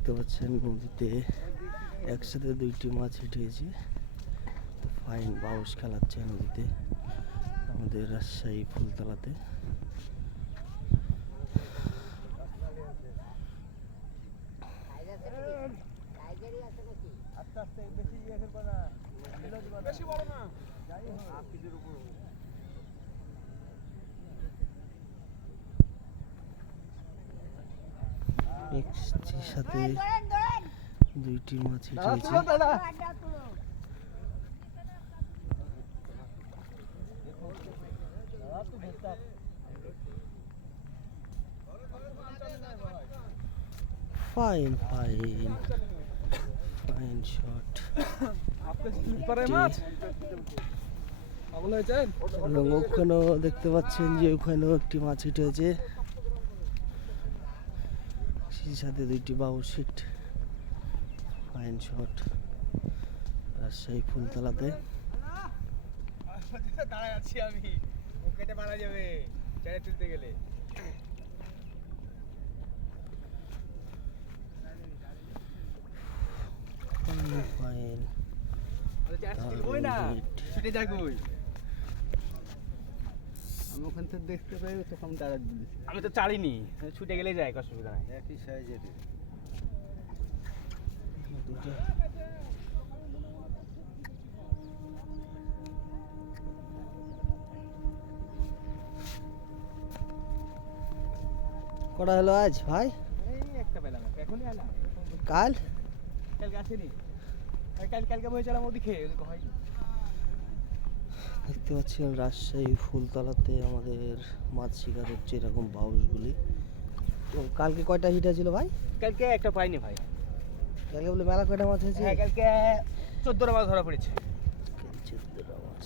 দেখতে পাচ্ছেন নদীতে একসাথে দুইটি মাছ হিট হয়েছে। ফাইন বাউস খেলাচ্ছে নদীতে আমাদের রাজশাহী ফুলতলাতে। একটির সাথে দুইটি মাছ হিট হয়েছে। Fine fine fine shot. এবং ওখানেও দেখতে পাচ্ছেন যে ওখানেও একটি মাছ হিট হয়েছে, সেই সাথে দুইটি বাউস হিট। ফাইন শট রাজশাহী ফুলতলাতে। দাঁড়ায় আছি আমি, কেটে মারা যাবে চারে তুলতে গেলে। ফাইন ছুটে যাক ওই, আমি ওখান থেকে দেখতে পাই তখন দাঁড়া দিয়েছি। আমি তো চালিনি, ছুটে গেলে যায়, অসুবিধা নাই। একই সাইজের কটা হলো আজ ভাই? একটা পেলাম, এখনই এলাম। কাল কালকে আসেনি, কালকে বসেছিলাম ওদিকে হয়। দেখতে পাচ্ছেন রাজশাহী ফুলতলাতে আমাদের মাছ শিকার হচ্ছে এরকম বাউসগুলি। তো কালকে কয়টা হিট ছিল ভাই? কালকে একটা পাইনি ভাই। কালকে বলে মেলা কয়টা মাছ হয়েছে? কালকে 14টা মাছ ধরা পড়েছে। 14টা মাছ।